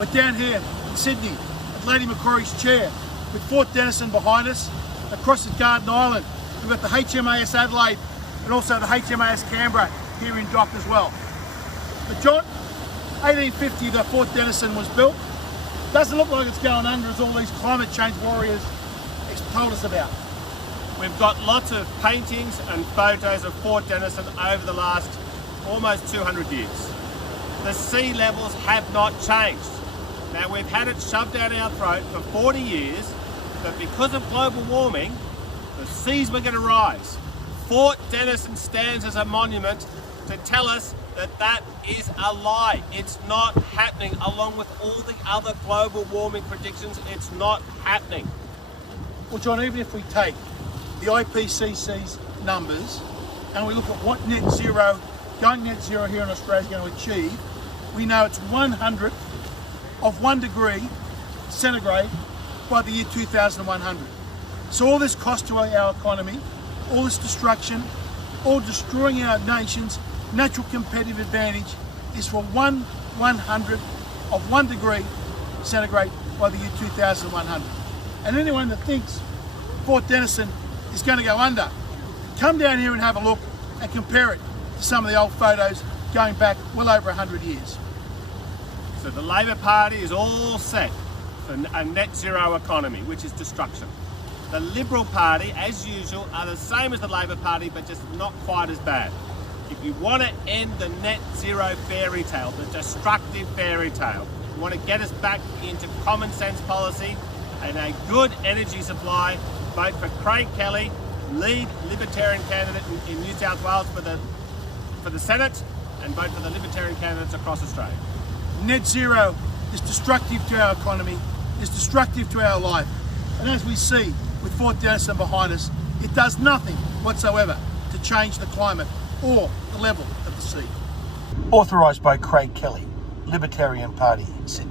We're down here in Sydney at Lady Macquarie's chair with Fort Denison behind us. Across at Garden Island, we've got the HMAS Adelaide and also the HMAS Canberra here in dock as well. But John, 1850 the Fort Denison was built. Doesn't look like it's going under as all these climate change warriors told us about. We've got lots of paintings and photos of Fort Denison over the last almost 200 years. The sea levels have not changed. Now, we've had it shoved down our throat for 40 years that because of global warming, the seas were going to rise. Fort Denison stands as a monument to tell us that that is a lie. It's not happening. Along with all the other global warming predictions, it's not happening. Well, John, even if we take the IPCC's numbers and we look at what going net zero here in Australia is going to achieve, we know it's 1/100 of 1 degree centigrade by the year 2100. So all this cost to our economy, all this destruction, all destroying our nation's natural competitive advantage is for 1/100 of 1 degree centigrade by the year 2100. And anyone that thinks Fort Denison is going to go under, come down here and have a look and compare it to some of the old photos going back well over 100 years. So the Labor Party is all set for a net zero economy, which is destruction. The Liberal Party, as usual, are the same as the Labor Party, but just not quite as bad. If you want to end the net zero fairy tale, the destructive fairy tale, you want to get us back into common sense policy and a good energy supply, vote for Craig Kelly, lead Libertarian candidate in New South Wales for the Senate, and vote for the Libertarian candidates across Australia. Net zero is destructive to our economy, is destructive to our life. And as we see with Fort Denison behind us, it does nothing whatsoever to change the climate or the level of the sea. Authorised by Craig Kelly, Libertarian Party, Sydney.